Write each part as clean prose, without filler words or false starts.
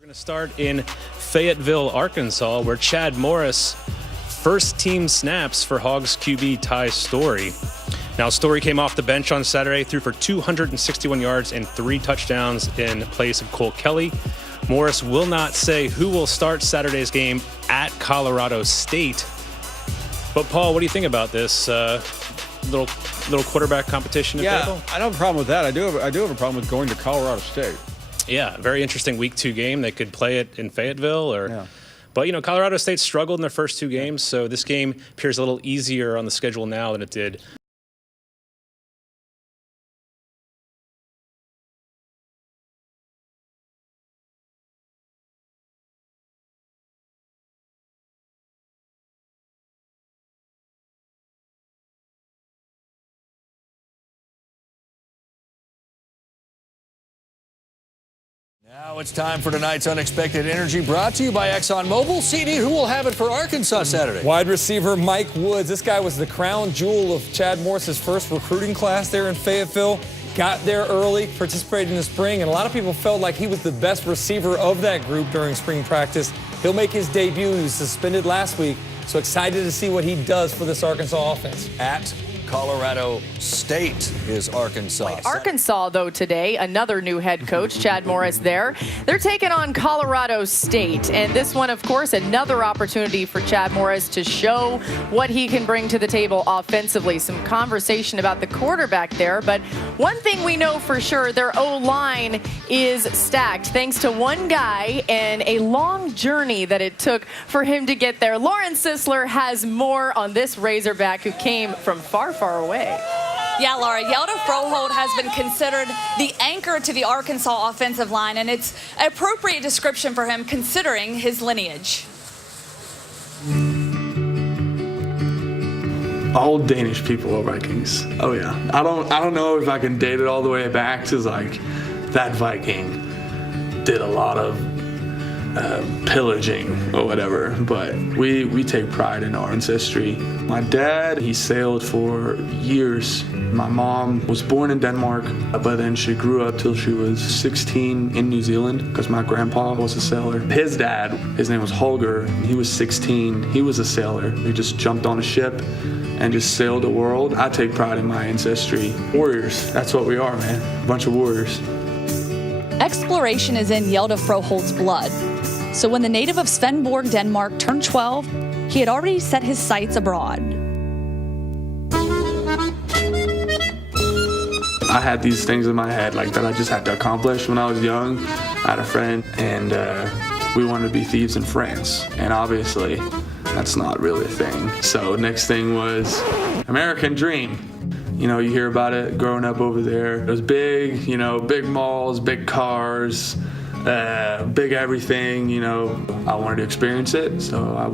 We're going to start in Fayetteville, Arkansas, where Chad Morris first team snaps for Hogs QB Ty Storey. Now, Storey came off the bench on Saturday, threw for 261 yards and 3 touchdowns in place of Cole Kelly. Morris will not say who will start Saturday's game at Colorado State. But Paul, what do you think about this little quarterback competition? Yeah, available? I don't have a problem with that. I do have a problem with going to Colorado State. Yeah, very interesting week 2 game. They could play it in Fayetteville But, you know, Colorado State struggled in their first 2 games, so this game appears a little easier on the schedule now than it did. Now it's time for tonight's Unexpected Energy, brought to you by ExxonMobil. CD, who will have it for Arkansas Saturday? Wide receiver Mike Woods. This guy was the crown jewel of Chad Morris's first recruiting class there in Fayetteville. Got there early, participated in the spring, and a lot of people felt like he was the best receiver of that group during spring practice. He'll make his debut. He was suspended last week, so excited to see what he does for this Arkansas offense. At Colorado State is Arkansas. Arkansas, though, today, another new head coach, Chad Morris there. They're taking on Colorado State. And this one, of course, another opportunity for Chad Morris to show what he can bring to the table offensively. Some conversation about the quarterback there. But one thing we know for sure, their O-line is stacked, thanks to one guy and a long journey that it took for him to get there. Lauren Sisler has more on this Razorback who came from far away. Yeah, Laura, Yelda Froholt has been considered the anchor to the Arkansas offensive line, and it's an appropriate description for him considering his lineage. All Danish people are Vikings. Oh yeah. I don't know if I can date it all the way back to like that Viking did a lot of pillaging or whatever, but we take pride in our ancestry. My dad, he sailed for years. My mom was born in Denmark, but then she grew up till she was 16 in New Zealand because my grandpa was a sailor. His dad, his name was Holger, he was 16, he was a sailor. He just jumped on a ship and just sailed the world. I take pride in my ancestry. Warriors, that's what we are, man, a bunch of warriors. Exploration is in Yelda Froholt's blood. So when the native of Svendborg, Denmark, turned 12, he had already set his sights abroad. I had these things in my head like that I just had to accomplish when I was young. I had a friend, and we wanted to be thieves in France. And obviously, that's not really a thing. So next thing was American Dream. You know, you hear about it growing up over there. It was big, you know, big malls, big cars, big everything, you know. I wanted to experience it, so I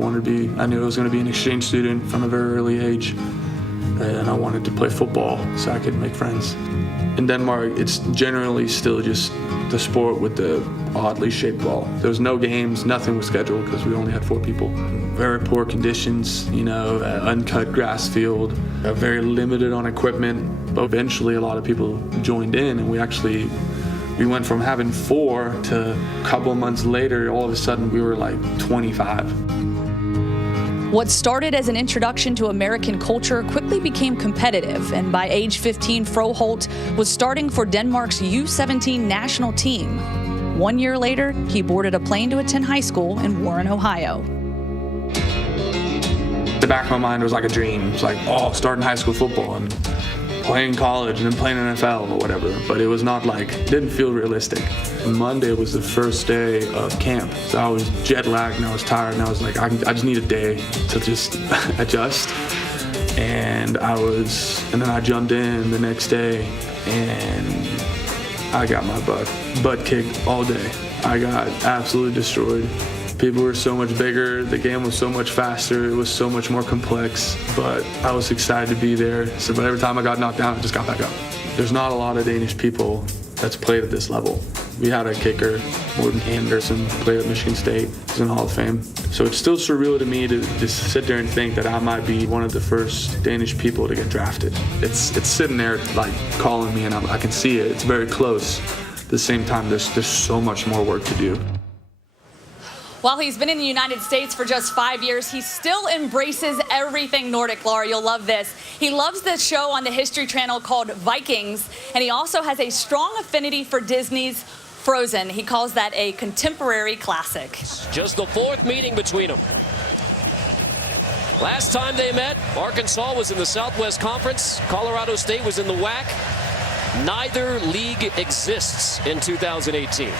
knew I was going to be an exchange student from a very early age, and I wanted to play football so I could make friends. In Denmark, it's generally still just the sport with the oddly shaped ball. There was no games, nothing was scheduled because we only had 4 people. Very poor conditions, you know, uncut grass field, very limited on equipment. But eventually a lot of people joined in, and we went from having 4 to a couple of months later, all of a sudden we were like 25. What started as an introduction to American culture quickly became competitive, and by age 15, Froholt was starting for Denmark's U17 national team. 1 year later, he boarded a plane to attend high school in Warren, Ohio. The back of my mind was like a dream. It's like, starting high school football and playing college and then playing NFL or whatever. But it was not like, it didn't feel realistic. Monday was the first day of camp. So I was jet lagged and I was tired, and I was like, I just need a day to just adjust. And then I jumped in the next day and I got my butt kicked all day. I got absolutely destroyed. People were so much bigger, the game was so much faster, it was so much more complex, but I was excited to be there. But every time I got knocked down, I just got back up. There's not a lot of Danish people that's played at this level. We had a kicker, Morten Andersen, played at Michigan State, he's in the Hall of Fame. So it's still surreal to me to just sit there and think that I might be one of the first Danish people to get drafted. It's sitting there like calling me, and I can see it, it's very close. At the same time, there's so much more work to do. While he's been in the United States for just 5 years, he still embraces everything Nordic. Laura, you'll love this. He loves the show on the History Channel called Vikings, and he also has a strong affinity for Disney's Frozen. He calls that a contemporary classic. Just the fourth meeting between them. Last time they met, Arkansas was in the Southwest Conference. Colorado State was in the WAC. Neither league exists in 2018.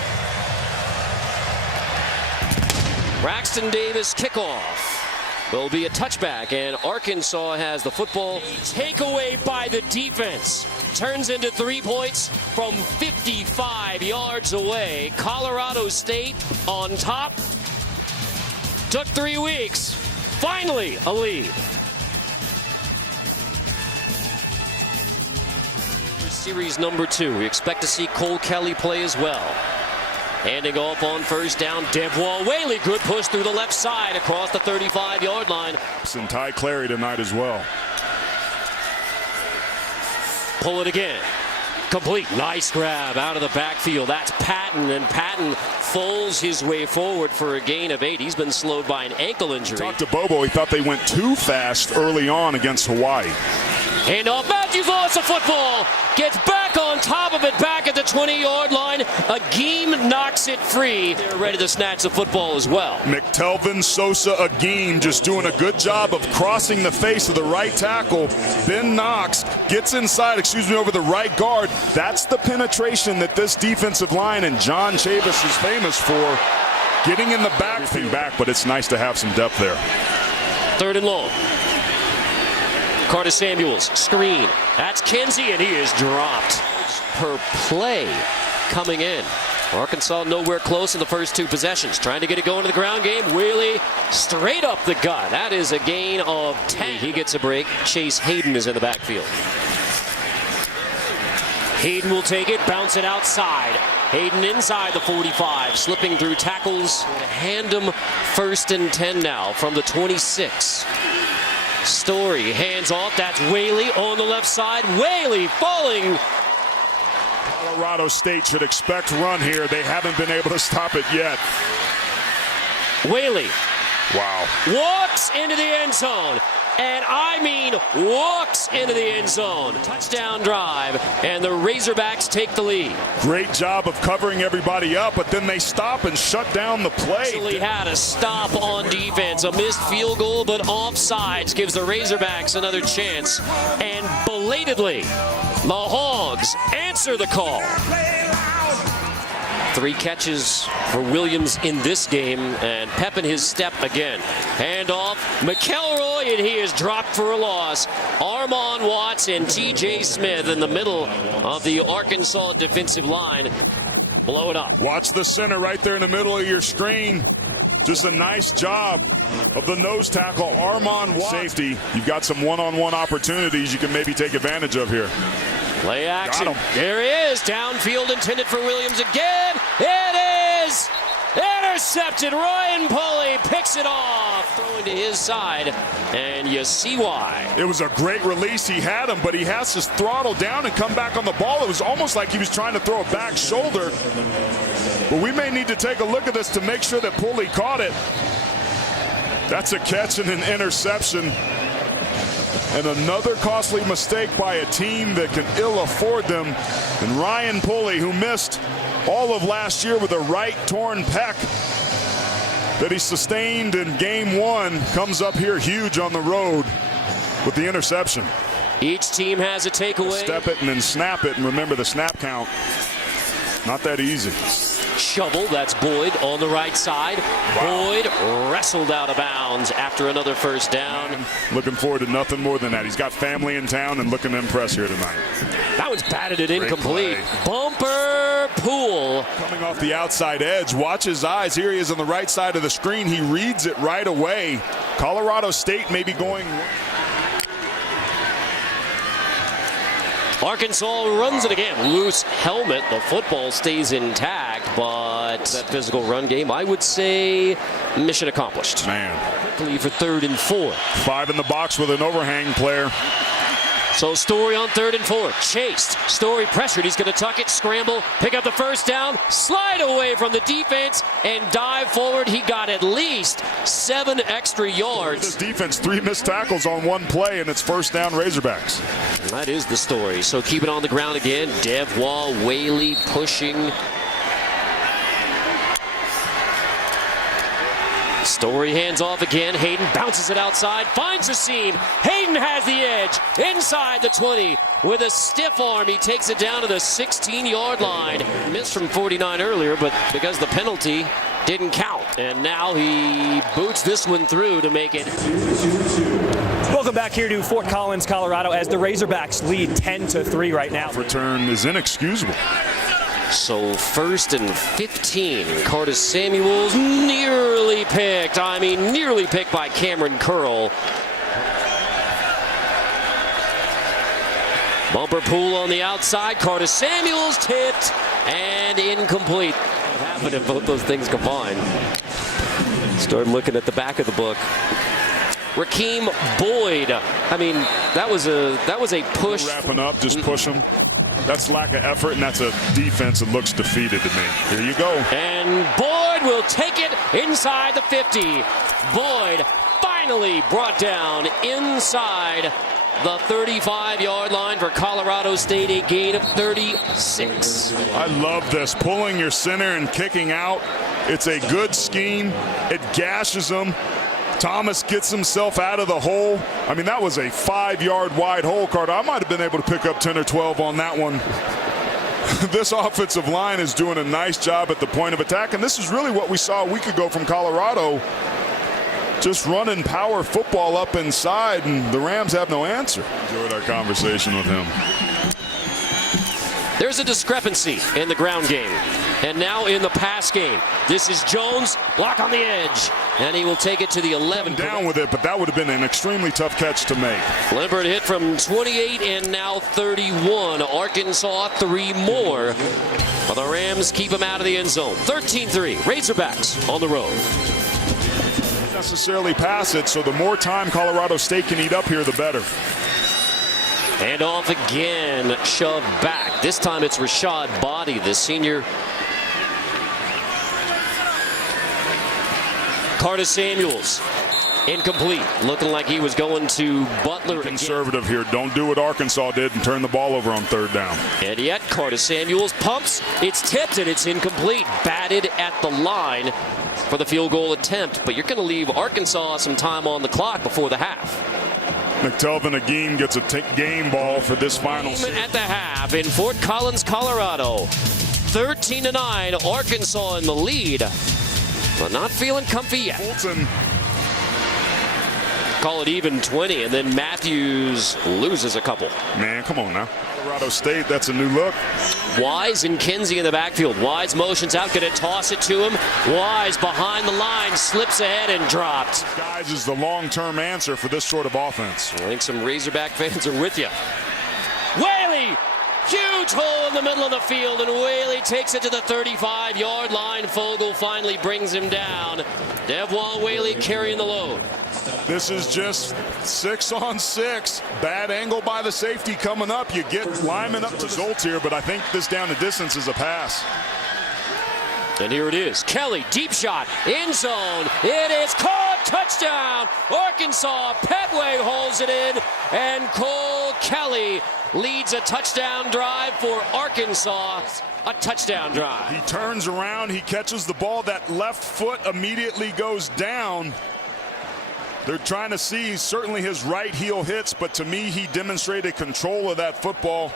Braxton Davis kickoff. Will be a touchback, and Arkansas has the football. Takeaway by the defense. Turns into 3 points from 55 yards away. Colorado State on top. Took 3 weeks. Finally, a lead. Series number 2. We expect to see Cole Kelly play as well. Handing off on first down, Devwall Whaley. Good push through the left side across the 35-yard line. And Ty Clary tonight as well. Pull it again. Complete. Nice grab out of the backfield. That's Patton, and Patton folds his way forward for a gain of 8. He's been slowed by an ankle injury. Talked to Bobo. He thought they went too fast early on against Hawaii. And off, Matthews lost the football. Gets back on top of it, back at the 20-yard line. Agim knocks it free. They're ready to snatch the football as well. McTelvin, Sosa, Agim just doing a good job of crossing the face of the right tackle. Ben Knox gets inside, over the right guard. That's the penetration that this defensive line and John Chavis is famous for. Getting in the back, but it's nice to have some depth there. 3rd and long. Carter Samuels, screen. That's Kinsey, and he is dropped. Per play coming in. Arkansas nowhere close in the first 2 possessions. Trying to get it going to the ground game. Whaley straight up the gut. That is a gain of 10. He gets a break. Chase Hayden is in the backfield. Hayden will take it, bounce it outside. Hayden inside the 45, slipping through tackles. Hand him 1st and 10 now from the 26. Story hands off. That's Whaley on the left side. Whaley falling. Colorado State should expect run here. They haven't been able to stop it yet. Whaley. Wow. Walks into the end zone. And I mean walks into the end zone. Touchdown drive, and the Razorbacks take the lead. Great job of covering everybody up, but then they stop and shut down the play. Actually had a stop on defense. A missed field goal, but offsides gives the Razorbacks another chance. And belatedly, the Hogs answer the call. 3 catches for Williams in this game, and Pep in his step again. Hand off, McElroy, and he is dropped for a loss. Armon Watts and TJ Smith in the middle of the Arkansas defensive line. Blow it up. Watch the center right there in the middle of your screen. Just a nice job of the nose tackle, Armon Watts. Safety, you've got some one-on-one opportunities you can maybe take advantage of here. Play action. There he is. Downfield intended for Williams again. It is intercepted. Ryan Pulley picks it off. Throwing to his side, and you see why. It was a great release. He had him, but he has to throttle down and come back on the ball. It was almost like he was trying to throw a back shoulder. But we may need to take a look at this to make sure that Pulley caught it. That's a catch and an interception. And another costly mistake by a team that can ill afford them. And Ryan Pulley, who missed all of last year with a right torn pec that he sustained in game 1, comes up here huge on the road with the interception. Each team has a takeaway. Step it and then snap it, and remember the snap count. Not that easy. Shovel, that's Boyd on the right side. Wow. Boyd wrestled out of bounds after another first down. Looking forward to nothing more than that. He's got family in town and looking to impress here tonight. That one's batted it incomplete. Bumper Pool. Coming off the outside edge. Watch his eyes. Here he is on the right side of the screen. He reads it right away. Colorado State may be going. Arkansas runs it again. Loose helmet. The football stays intact, but that physical run game, I would say, mission accomplished. Man. Quickly for 3rd and 4. 5 in the box with an overhang player. So Story on 3rd and 4. Chased. Story pressured. He's going to tuck it, scramble, pick up the first down, slide away from the defense, and dive forward. He got at least 7 extra yards. This defense, 3 missed tackles on 1 play, and it's first down Razorbacks. And that is the Story. So keep it on the ground again. Dev Wall, Whaley pushing. Story hands off again. Hayden bounces it outside, finds a seam. Hayden has the edge inside the 20 with a stiff arm. He takes it down to the 16-yard line. Missed from 49 earlier, but because the penalty didn't count. And now he boots this one through to make it. Welcome back here to Fort Collins, Colorado, as the Razorbacks lead 10-3 right now. Return is inexcusable. So 1st and 15. Curtis Samuels nearly picked. Nearly picked by Cameron Curl. Bumper pool on the outside. Curtis Samuels tipped and incomplete. What happened if both those things combined? Start looking at the back of the book. Rakeem Boyd. That was a push. Wrapping up, just push him. That's lack of effort, and that's a defense that looks defeated to me. Here you go. And Boyd will take it inside the 50. Boyd finally brought down inside the 35-yard line for Colorado State, a gain of 36. I love this. Pulling your center and kicking out. It's a good scheme. It gashes them. Thomas gets himself out of the hole. That was a 5-yard wide hole, Carter. I might have been able to pick up 10 or 12 on that one. This offensive line is doing a nice job at the point of attack, and this is really what we saw a week ago from Colorado. Just running power football up inside, and the Rams have no answer. Enjoyed our conversation with him. There's a discrepancy in the ground game. And now in the pass game. This is Jones, block on the edge. And he will take it to the 11. Down with it, but that would have been an extremely tough catch to make. Limbert hit from 28 and now 31. Arkansas 3 more. But the Rams keep him out of the end zone. 13-3, Razorbacks on the road. Necessarily pass it, so the more time Colorado State can eat up here, the better. And off again, shoved back. This time it's Rashad Body, the senior. Curtis Samuels, incomplete. Looking like he was going to Butler. Conservative here. Don't do what Arkansas did and turn the ball over on 3rd down. And yet Curtis Samuels pumps. It's tipped and it's incomplete. Batted at the line for the field goal attempt. But you're going to leave Arkansas some time on the clock before the half. McTelvin Agim gets a game ball for this final. At the half in Fort Collins, Colorado. 13-9, Arkansas in the lead. But not feeling comfy yet. Fulton. Call it even 20, and then Matthews loses a couple. Man, come on now. Colorado State, that's a new look. Wise and Kinsey in the backfield. Wise motions out, going to toss it to him. Wise behind the line, slips ahead and dropped. Guys is the long-term answer for this sort of offense. I think some Razorback fans are with you. Whaley! Huge hole in the middle of the field, and Whaley takes it to the 35-yard line. Fogle finally brings him down. Devwall Whaley carrying the load. This is just 6-on-6. Bad angle by the safety coming up. You get Lyman up to results here, but I think this down the distance is a pass. And here it is. Kelly, deep shot, end zone. It is caught, touchdown. Arkansas, Petway holds it in, and Cole Kelly leads a touchdown drive for Arkansas. A touchdown drive. He turns around, he catches the ball. That left foot immediately goes down. They're trying to see, certainly his right heel hits, but to me, he demonstrated control of that football.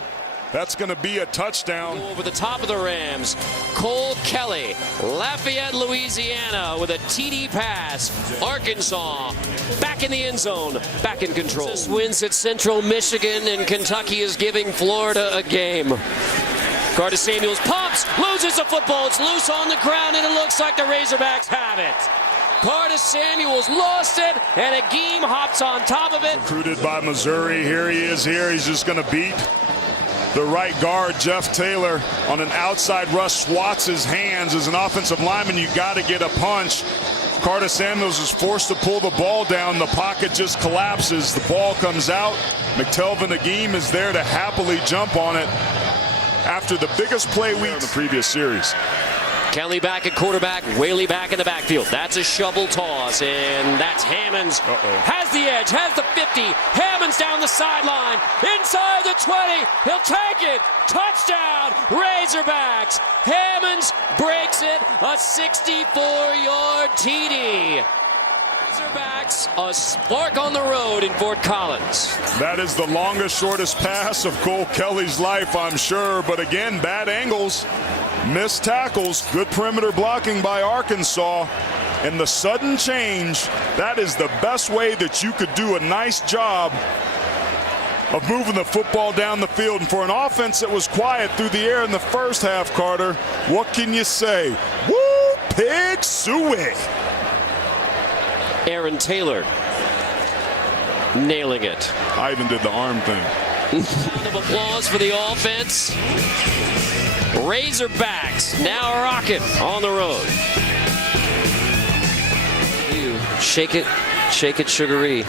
That's going to be a touchdown. Over the top of the Rams, Cole Kelly, Lafayette, Louisiana, with a TD pass. Arkansas back in the end zone, back in control. This wins at Central Michigan, and Kentucky is giving Florida a game. Curtis Samuels pumps, loses the football. It's loose on the ground, and it looks like the Razorbacks have it. Curtis Samuels lost it, and Agim hops on top of it. Recruited by Missouri. Here he is here. He's just going to beat the right guard, Jeff Taylor, on an outside rush, swats his hands. As an offensive lineman, you got to get a punch. Carter Samuels is forced to pull the ball down. The pocket just collapses. The ball comes out. McTelvin Agim is there to happily jump on it after the biggest play we in the previous series. Kelly back at quarterback, Whaley back in the backfield. That's a shovel toss, and that's Hammonds. Has the edge, has the 50. Hammonds down the sideline, inside the 20. He'll take it. Touchdown, Razorbacks. Hammonds breaks it, a 64-yard TD. Razorbacks, a spark on the road in Fort Collins. That is the longest, shortest pass of Cole Kelly's life, I'm sure. But again, bad angles. Missed tackles, good perimeter blocking by Arkansas, and the sudden change, that is the best way that you could do a nice job of moving the football down the field. And for an offense that was quiet through the air in the first half, Carter, what can you say? Woo, pig suey. Aaron Taylor nailing it. I even did the arm thing. Round of applause for the offense. Razorbacks now rocking on the road. You shake it, sugary.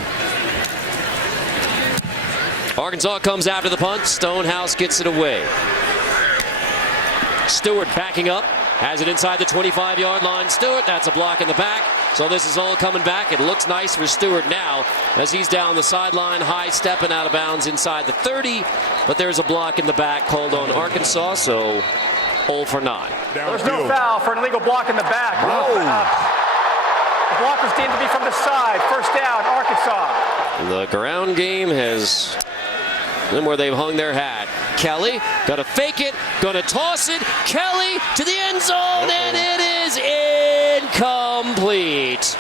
Arkansas comes after the punt. Stonehouse gets it away. Stewart backing up, has it inside the 25-yard line. Stewart, that's a block in the back. So this is all coming back. It looks nice for Stewart now as he's down the sideline, high stepping out of bounds inside the 30. But there's a block in the back called on Arkansas, so 0 for 9. There's no foul for an illegal block in the back. The block was deemed to be from the side. First down, Arkansas. The ground game has been where they've hung their hat. Kelly, gonna fake it, gonna toss it. Kelly to the end zone, and it is incomplete.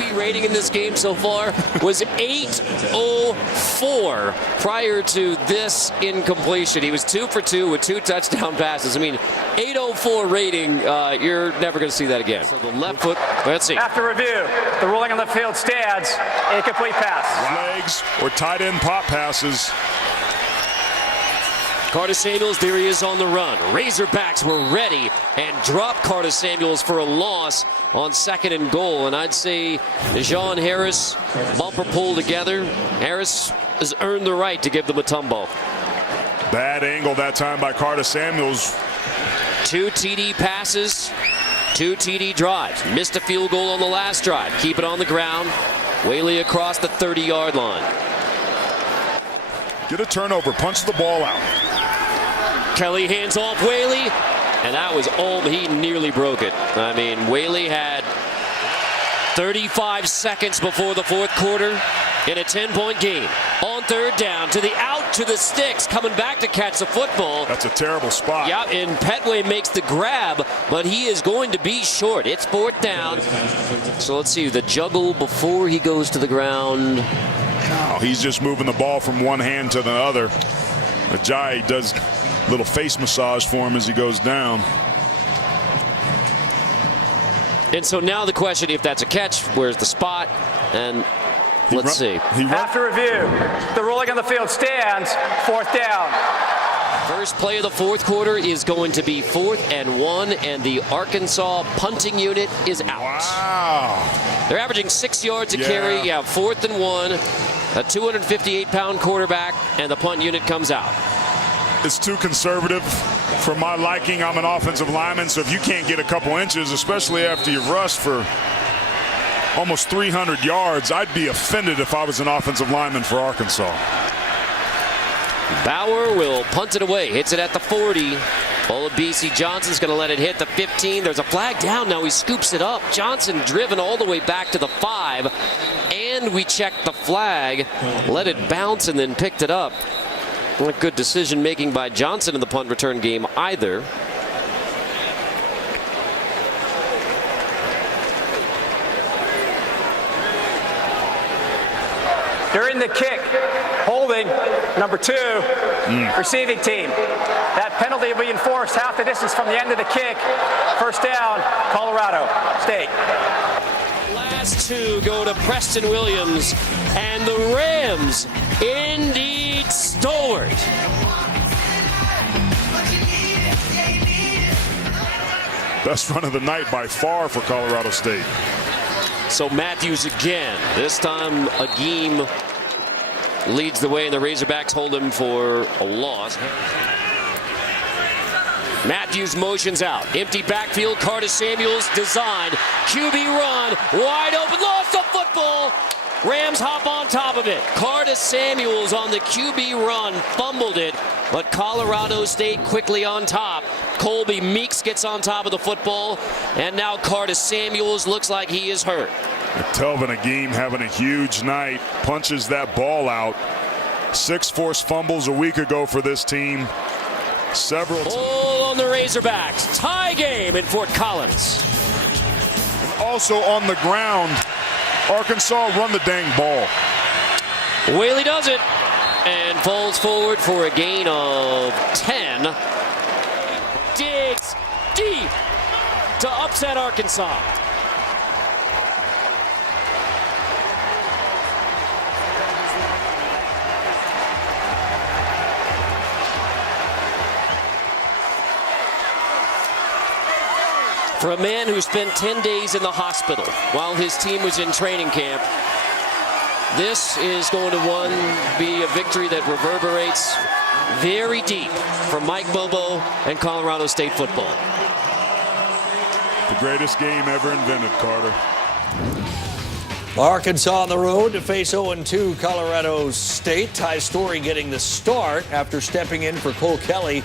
QB rating in this game so far was 804 prior to this incompletion. He was 2 for 2 with 2 touchdown passes. I mean, 804 rating, you're never going to see that again. So the left foot, let's see. After review, the ruling on the field stands. Incomplete pass. Legs or tight end pop passes. Carter Samuels, there he is on the run. Razorbacks were ready and dropped Carter Samuels for a loss on 2nd and goal. And I'd say John Harris, bumper pull together. Harris has earned the right to give them a tumble. Bad angle that time by Carter Samuels. 2 TD passes, 2 TD drives. Missed a field goal on the last drive. Keep it on the ground. Whaley across the 30-yard line. Get a turnover, punch the ball out. Kelly hands off Whaley, and that was all. He nearly broke it. I mean, Whaley had 35 seconds before the 4th quarter in a 10-point game. On 3rd down, to the out, to the sticks, coming back to catch the football. That's a terrible spot. Yeah, and Petway makes the grab, but he is going to be short. It's 4th down. So let's see, the juggle before he goes to the ground. Oh, he's just moving the ball from one hand to the other. Ajayi does a little face massage for him as he goes down. And so now the question, if that's a catch, where's the spot? And let's see. After review, the ruling on the field stands. 4th down. First play of the 4th quarter is going to be 4th and 1, and the Arkansas punting unit is out. Wow. They're averaging 6 yards a carry. Yeah, 4th and 1, a 258-pound quarterback, and the punt unit comes out. It's too conservative for my liking. I'm an offensive lineman, so if you can't get a couple inches, especially after you've rushed for almost 300 yards, I'd be offended if I was an offensive lineman for Arkansas. Bauer will punt it away. Hits it at the 40. Olabisi Johnson's going to let it hit the 15. There's a flag down now. He scoops it up. Johnson driven all the way back to the 5. And we checked the flag. Let it bounce and then picked it up. Not good decision making by Johnson in the punt return game either. During the kick, holding number 2, receiving team. That penalty will be enforced half the distance from the end of the kick. First down, Colorado State. Last 2 go to Preston Williams, and the Rams indeed stalwart. Best run of the night by far for Colorado State. So Matthews again. This time Agim leads the way, and the Razorbacks hold him for a loss. Matthews motions out. Empty backfield. Curtis Samuels design. QB run. Wide open. Lost the football. Rams hop on top of it. Curtis Samuels on the QB run. Fumbled it. But Colorado State quickly on top. Colby Meeks gets on top of the football. And now Curtis Samuels looks like he is hurt. Telvin Agim having a huge night. Punches that ball out. 6 forced fumbles a week ago for this team. Several. All on the Razorbacks. Tie game in Fort Collins. And also on the ground, Arkansas run the dang ball. Whaley does it and falls forward for a gain of 10. Digs deep to upset Arkansas. For a man who spent 10 days in the hospital while his team was in training camp, this is going to be a victory that reverberates very deep for Mike Bobo and Colorado State football. The greatest game ever invented, Carter. Arkansas on the road to face 0-2 Colorado State. Ty Storey getting the start after stepping in for Cole Kelly.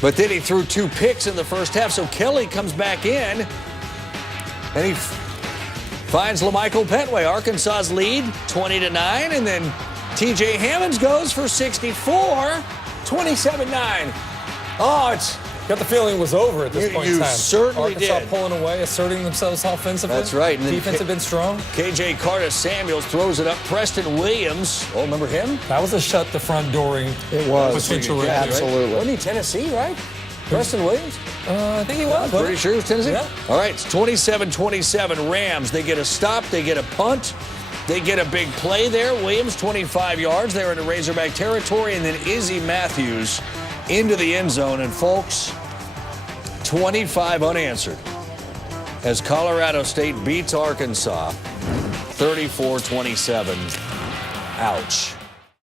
But then he threw 2 picks in the first half, so Kelly comes back in, and he finds LaMichael Petway. Arkansas's lead, 20-9, and then T.J. Hammonds goes for 64, 27-9. Oh, it's Got the feeling it was over at this point in time. You certainly Arkansas did. pulling away, asserting themselves offensively. That's right. And defense had been strong. KJ Curtis Samuels throws it up. Preston Williams. Oh, remember him? That was a shut the front dooring. It was. Potential right Yeah, there. absolutely. Wasn't he Tennessee, right? Preston Williams? I think he was. Pretty sure it was Tennessee. Yeah. All right, it's 27-27 Rams. They get a stop. They get a punt. They get a big play there. Williams, 25 yards. They're into Razorback territory. And then Izzy Matthews into the end zone. And, folks, 25 unanswered as Colorado State beats Arkansas 34-27. Ouch.